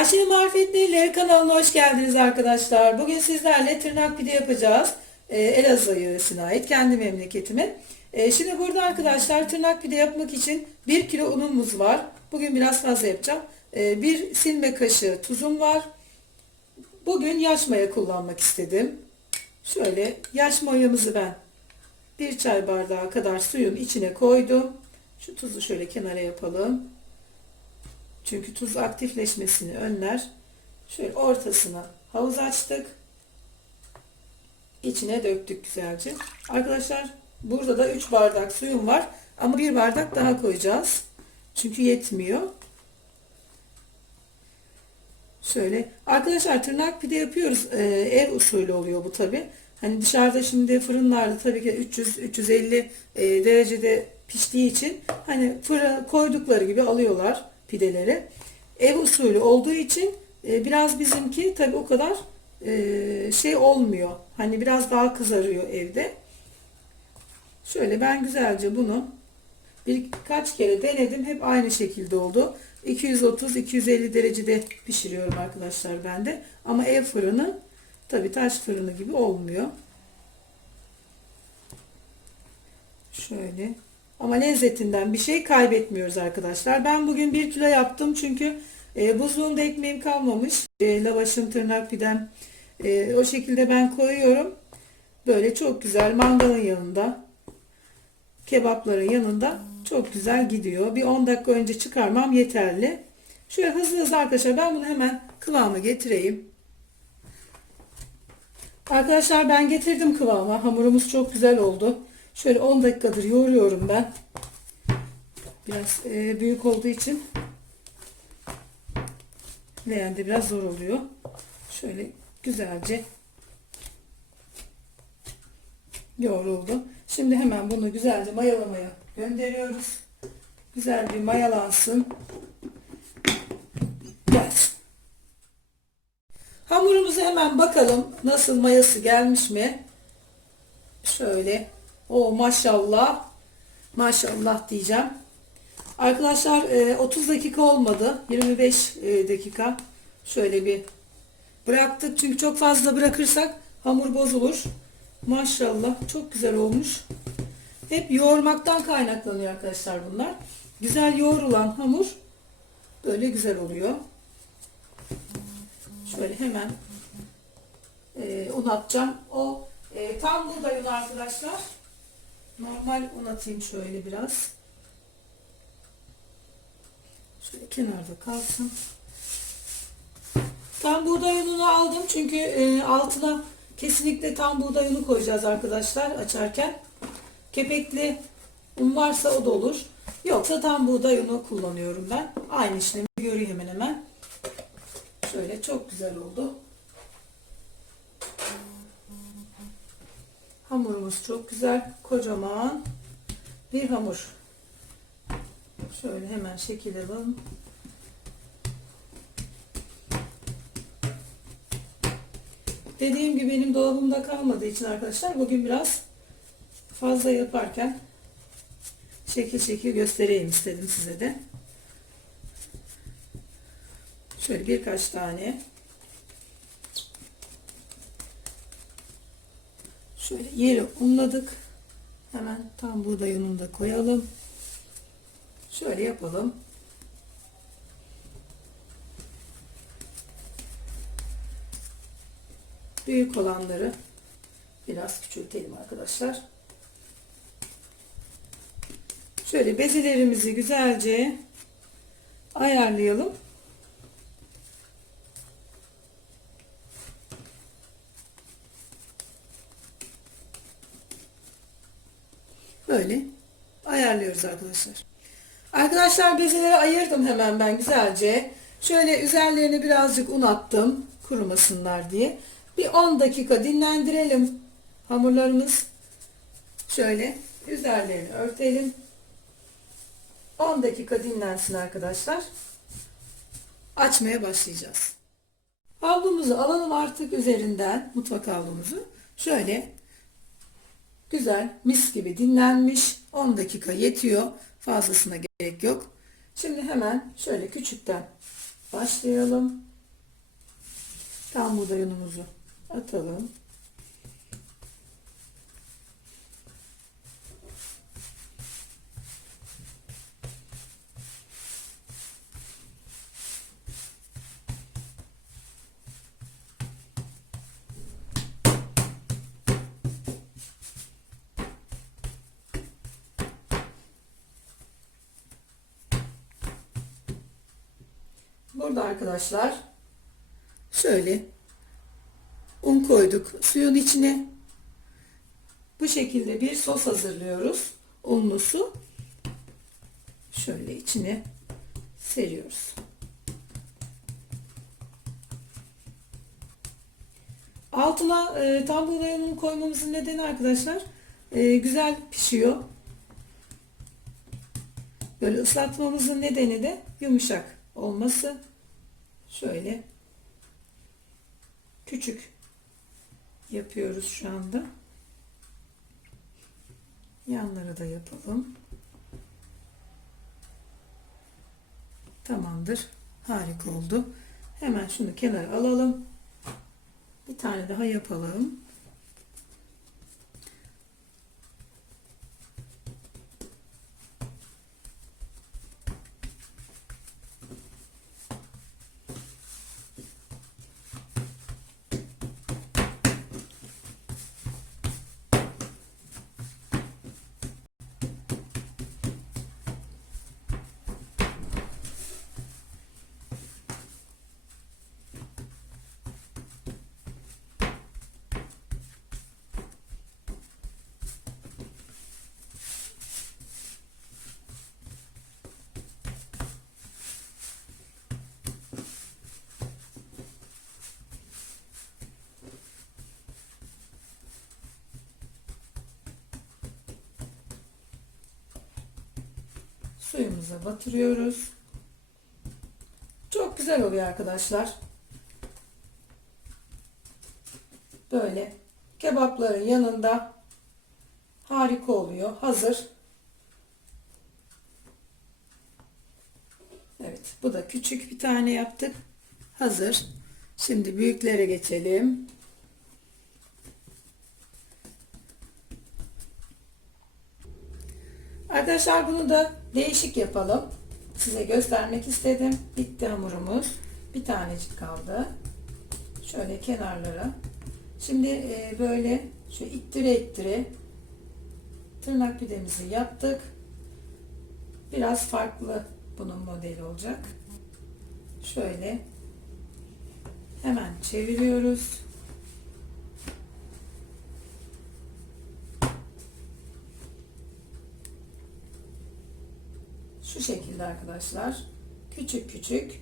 Ayşe'nin marifetleriyle kanalına hoş geldiniz arkadaşlar. Bugün sizlerle tırnak pide yapacağız. Ee, Elazığ yöresine ait kendi memleketime. Ee, şimdi burada arkadaşlar tırnak pide yapmak için 1 kilo unumuz var. Bugün biraz fazla yapacağım. Ee, bir silme kaşığı tuzum var. Bugün yaş maya kullanmak istedim. Şöyle yaş mayamızı ben bir çay bardağı kadar suyun içine koydum. Şu tuzu şöyle kenara yapalım. Çünkü tuz aktifleşmesini önler. Şöyle ortasına havuz açtık. İçine döktük güzelce. Arkadaşlar burada da 3 bardak suyum var. Ama bir bardak daha koyacağız. Çünkü yetmiyor. Şöyle. Arkadaşlar tırnak pide yapıyoruz. Ee, ev usulü oluyor bu tabi. Hani dışarıda şimdi fırınlarda tabii ki 300-350 e, derecede piştiği için hani fırına koydukları gibi alıyorlar pideleri. Ev usulü olduğu için e, biraz bizimki tabi o kadar e, şey olmuyor. Hani biraz daha kızarıyor evde. Şöyle ben güzelce bunu birkaç kere denedim. Hep aynı şekilde oldu. 230-250 derecede pişiriyorum arkadaşlar ben de. Ama ev fırını tabi taş fırını gibi olmuyor. Şöyle. Ama lezzetinden bir şey kaybetmiyoruz arkadaşlar. Ben bugün 1 kilo yaptım çünkü e, buzluğumda ekmeğim kalmamış. E, lavaşım, tırnak pidem e, o şekilde ben koyuyorum. Böyle çok güzel mangalın yanında kebapların yanında çok güzel gidiyor. Bir 10 dakika önce çıkarmam yeterli. Şöyle hızlı hızlı arkadaşlar ben bunu hemen kıvamı getireyim. Arkadaşlar ben getirdim kıvama. Hamurumuz çok güzel oldu. Şöyle 10 dakikadır yoğuruyorum ben. Biraz e, büyük olduğu için leğende biraz zor oluyor. Şöyle güzelce yoğruldu. Şimdi hemen bunu güzelce mayalamaya gönderiyoruz. Güzel bir mayalansın. Gelsin. Hamurumuzu hemen bakalım nasıl mayası gelmiş mi? Şöyle. O maşallah. Maşallah diyeceğim. Arkadaşlar e, 30 dakika olmadı. 25 e, dakika. Şöyle bir bıraktık. Çünkü çok fazla bırakırsak hamur bozulur. Maşallah çok güzel olmuş. Hep yoğurmaktan kaynaklanıyor arkadaşlar bunlar. Güzel yoğrulan hamur böyle güzel oluyor. Şöyle hemen e, un atacağım. O e, tam unu arkadaşlar. Normal un atayım şöyle biraz. Şöyle kenarda kalsın. Tam buğday ununu aldım çünkü e, altına kesinlikle tam buğday unu koyacağız arkadaşlar açarken. Kepekli un varsa o da olur. Yoksa tam buğday unu kullanıyorum ben. Aynı işlemi görüyor hemen hemen. Şöyle çok güzel oldu. Hamurumuz çok güzel. Kocaman bir hamur. Şöyle hemen şekil alalım. Dediğim gibi benim dolabımda kalmadığı için arkadaşlar bugün biraz fazla yaparken şekil şekil göstereyim istedim size de. Şöyle birkaç tane şöyle yeri unladık. Hemen tam buğday ununu da koyalım. Şöyle yapalım. Büyük olanları biraz küçültelim arkadaşlar. Şöyle bezelerimizi güzelce ayarlayalım. Böyle ayarlıyoruz arkadaşlar. Arkadaşlar bezeleri ayırdım hemen ben güzelce. Şöyle üzerlerine birazcık un attım kurumasınlar diye. Bir 10 dakika dinlendirelim hamurlarımız. Şöyle üzerlerini örtelim. 10 dakika dinlensin arkadaşlar. Açmaya başlayacağız. Havlumuzu alalım artık üzerinden mutfak havlumuzu. Şöyle Güzel, mis gibi dinlenmiş. 10 dakika yetiyor. Fazlasına gerek yok. Şimdi hemen şöyle küçükten başlayalım. Tam burada buğdayınımızı atalım. Burada arkadaşlar şöyle un koyduk suyun içine. Bu şekilde bir sos hazırlıyoruz. Unlu su. Şöyle içine seriyoruz. Altına e, tam buğday ununu koymamızın nedeni arkadaşlar e, güzel pişiyor. Böyle ıslatmamızın nedeni de yumuşak olması. Şöyle küçük yapıyoruz şu anda. Yanları da yapalım. Tamamdır. Harika oldu. Hemen şunu kenara alalım. Bir tane daha yapalım. Suyumuza batırıyoruz. Çok güzel oluyor arkadaşlar. Böyle kebapların yanında harika oluyor. Hazır. Evet, bu da küçük bir tane yaptık. Hazır. Şimdi büyüklere geçelim. Arkadaşlar bunu da değişik yapalım. Size göstermek istedim. Bitti hamurumuz. Bir tanecik kaldı. Şöyle kenarlara. Şimdi e, böyle şu ittire ittire tırnak pidemizi yaptık. Biraz farklı bunun modeli olacak. Şöyle hemen çeviriyoruz. Şu şekilde arkadaşlar. Küçük küçük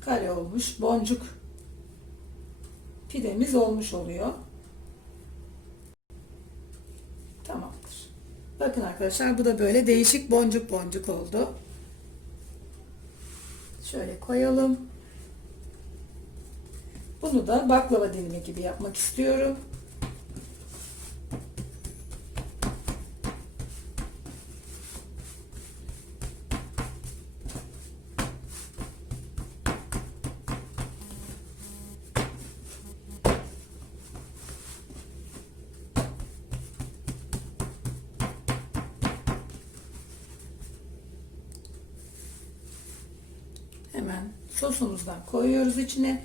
kare olmuş boncuk pidemiz olmuş oluyor. Tamamdır. Bakın arkadaşlar bu da böyle değişik boncuk boncuk oldu. Şöyle koyalım. Bunu da baklava dilimi gibi yapmak istiyorum. Hemen sosumuzdan koyuyoruz içine.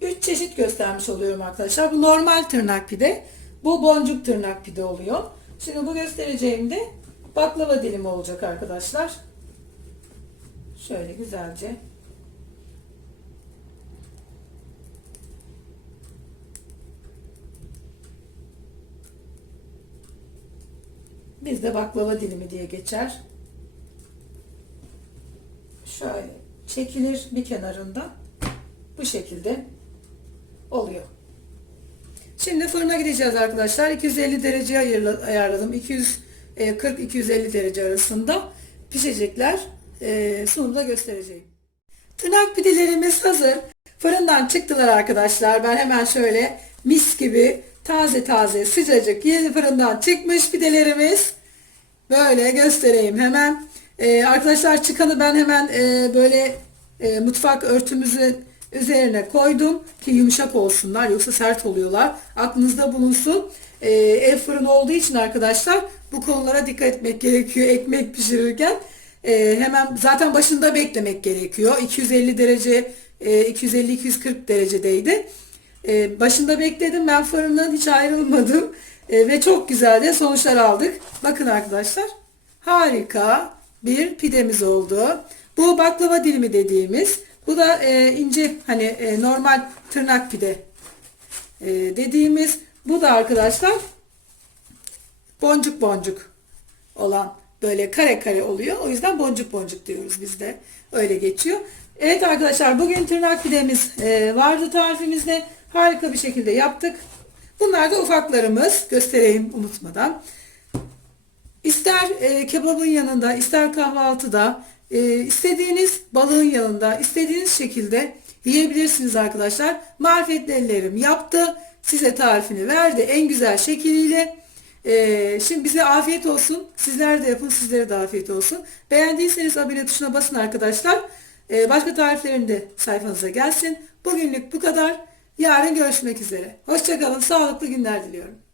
Üç çeşit göstermiş oluyorum arkadaşlar. Bu normal tırnak pide. Bu boncuk tırnak pide oluyor. Şimdi bu göstereceğim de baklava dilimi olacak arkadaşlar. Şöyle güzelce Bizde baklava dilimi diye geçer. Şöyle çekilir bir kenarında. Bu şekilde oluyor. Şimdi fırına gideceğiz arkadaşlar. 250 derece ayarladım. 240-250 derece arasında pişecekler. Ee, sunumda göstereceğim. Tırnak pidelerimiz hazır. Fırından çıktılar arkadaşlar. Ben hemen şöyle mis gibi taze taze sıcacık yeni fırından çıkmış pidelerimiz. Böyle göstereyim hemen. Ee, arkadaşlar çıkanı ben hemen e, böyle e, mutfak örtümüzün üzerine koydum ki yumuşak olsunlar yoksa sert oluyorlar. Aklınızda bulunsun. Ee, ev fırını olduğu için arkadaşlar bu konulara dikkat etmek gerekiyor ekmek pişirirken. Ee, hemen zaten başında beklemek gerekiyor. 250 derece e, 250-240 derecedeydi. Ee, başında bekledim ben fırından hiç ayrılmadım Ee, ve çok güzel de sonuçlar aldık. Bakın arkadaşlar harika bir pidemiz oldu. Bu baklava dilimi dediğimiz bu da e, ince hani e, normal tırnak pide e, dediğimiz bu da arkadaşlar boncuk boncuk olan böyle kare kare oluyor. O yüzden boncuk boncuk diyoruz biz de. Öyle geçiyor. Evet arkadaşlar bugün tırnak pidemiz e, vardı tarifimizde. Harika bir şekilde yaptık. Bunlar da ufaklarımız. Göstereyim unutmadan. İster e, kebabın yanında, ister kahvaltıda, e, istediğiniz balığın yanında, istediğiniz şekilde yiyebilirsiniz arkadaşlar. Marifetli ellerim yaptı. Size tarifini verdi en güzel şekliyle. E, şimdi bize afiyet olsun. Sizler de yapın, sizlere de afiyet olsun. Beğendiyseniz abone tuşuna basın arkadaşlar. E, başka tariflerim de sayfanıza gelsin. Bugünlük bu kadar. Yarın görüşmek üzere. Hoşçakalın, sağlıklı günler diliyorum.